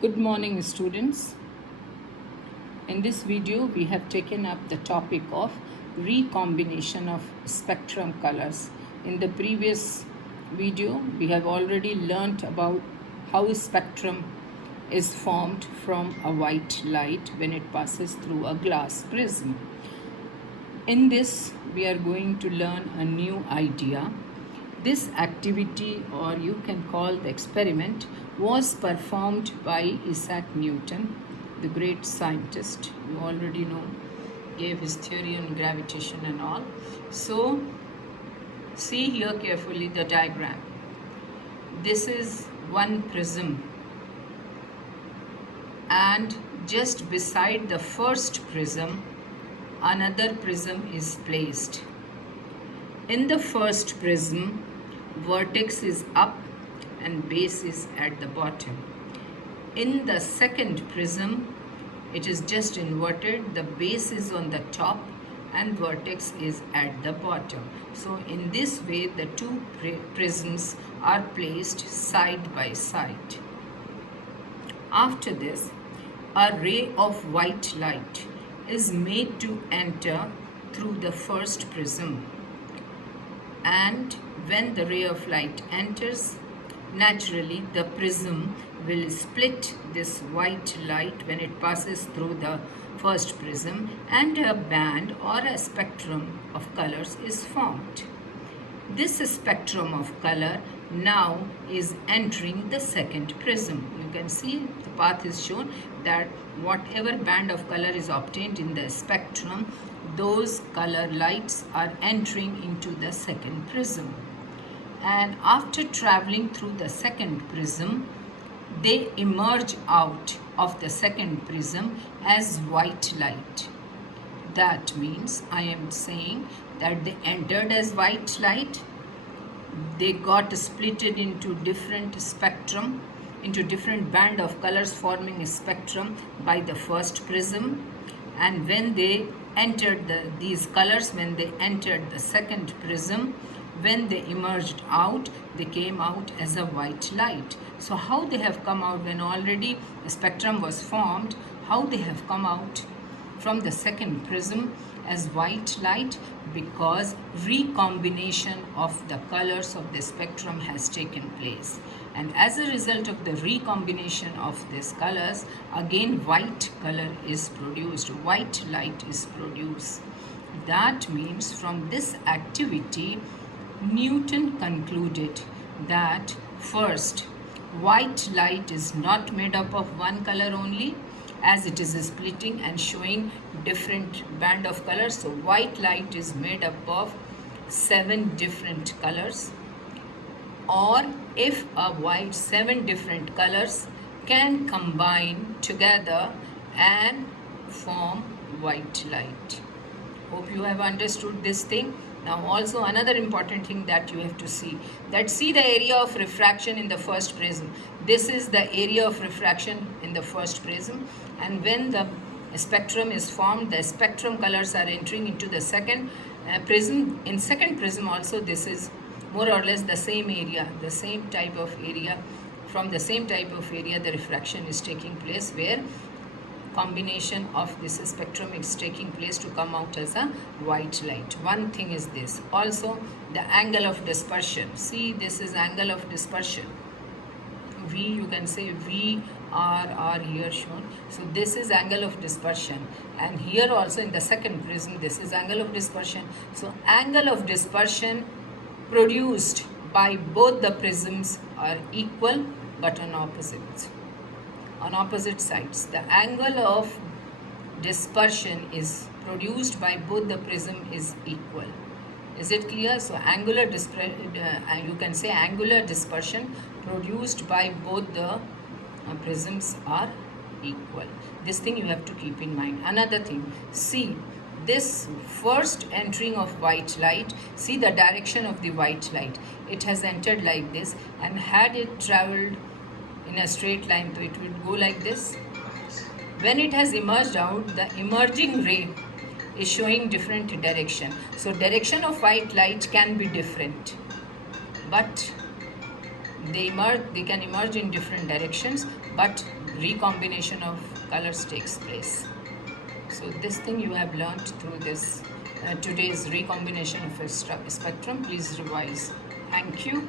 Good morning, students. In this video, we have taken up the topic of recombination of spectrum colors. In the previous video, we have already learnt about how spectrum is formed from a white light when it passes through a glass prism. In this, we are going to learn a new idea. This activity, or you can call the experiment, was performed by Isaac Newton, the great scientist. You already know, gave his theory on gravitation and all. So, see here carefully the diagram. This is one prism, and just beside the first prism, another prism is placed. In the first prism, vertex is up and base is at the bottom. In the second prism, it is just inverted. The base is on the top and vertex is at the bottom. So in this way, the two prisms are placed side by side. After this, a ray of white light is made to enter through the first prism. And when the ray of light enters, naturally the prism will split this white light when it passes through the first prism, and a band or a spectrum of colors is formed. This spectrum of color now is entering the second prism. You can see the path is shown that whatever band of color is obtained in the spectrum, those color lights are entering into the second prism. And after traveling through the second prism, they emerge out of the second prism as white light. That means I am saying that they entered as white light, they got splitted into different spectrum, into different band of colors forming a spectrum by the first prism, and when they entered these colors, when they entered the second prism, when they emerged out, they came out as a white light. So how they have come out when already a spectrum was formed, how they have come out from the second prism as white light? Because recombination of the colors of the spectrum has taken place. And as a result of the recombination of these colors, again white color is produced, white light is produced. That means from this activity, Newton concluded that first, white light is not made up of one color only, as it is splitting and showing different band of colors. So white light is made up of 7 different colors, or if a white 7 different colors can combine together and form white light. Hope you have understood this thing. Now also another important thing that you have to see, that see the area of refraction in the first prism. This is the area of refraction in the first prism, and when the spectrum is formed, the spectrum colors are entering into the second prism. In second prism also, this is more or less the same area, the same type of area. From the same type of area, the refraction is taking place, where combination of this spectrum is taking place to come out as a white light. One thing is this. Also, the angle of dispersion. See, this is angle of dispersion. V, you can say V R here shown. So this is angle of dispersion, and here also in the second prism, this is angle of dispersion. So angle of dispersion produced by both the prisms are equal but on opposite sides. The angle of dispersion is produced by both the prism is equal. Is it clear? So angular you can say angular dispersion produced by both the prisms are equal. This thing you have to keep in mind. Another thing, see this first entering of white light, see the direction of the white light. It has entered like this, and had it traveled in a straight line, so it would go like this. When it has emerged out, the emerging ray is showing different direction. So direction of white light can be different, but They can emerge in different directions, but recombination of colors takes place. So this thing you have learned through this today's recombination of a spectrum. Please revise. Thank you.